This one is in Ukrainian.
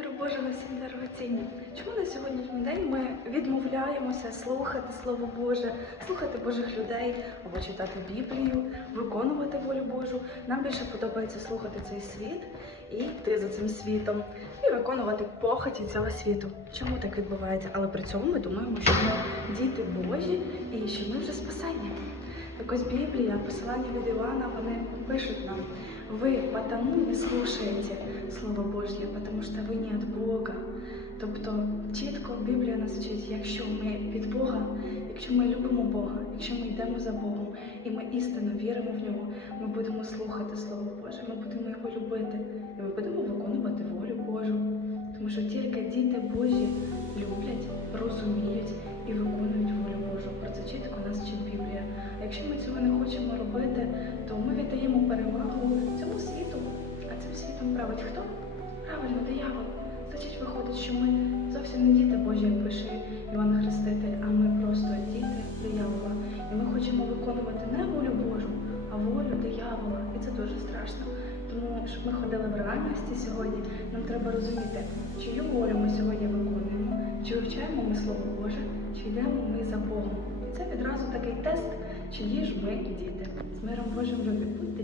Миру Божого всім дорогоцінні. Чому на сьогоднішній день ми відмовляємося слухати Слово Боже, слухати Божих людей або читати Біблію, виконувати волю Божу? Нам більше подобається слухати цей світ і йти за цим світом, і виконувати похоті цього світу. Чому так відбувається? Але при цьому ми думаємо, що ми діти Божі і що ми вже спасені. Якось Біблія, посилання від Івана, вони пишуть нам, ви потому не слушаете Слово Божье, потому що ви не нас вчить, якщо ми від Бога, якщо ми любимо Бога, якщо ми йдемо за Богом і ми істинно віримо в нього, ми будемо слухати Слово Боже, ми будемо його любити і ми будемо виконувати волю Божу. Тому що тільки діти Божі люблять, розуміють і виконують волю Божу. Про це чітко нас вчить Біблія. А якщо ми цього не хочемо робити, то ми віддаємо перевагу цьому світу. А цим світом править хто? Правильно, диявол. Хочемо виконувати не волю Божу, а волю диявола. І це дуже страшно. Тому, щоб ми ходили в реальності сьогодні, нам треба розуміти, чию волю ми сьогодні виконуємо, чи вивчаємо ми Слово Боже, чи йдемо ми за Богом. І це відразу такий тест, чиї ж ми діти. З миром Божим любі, будьте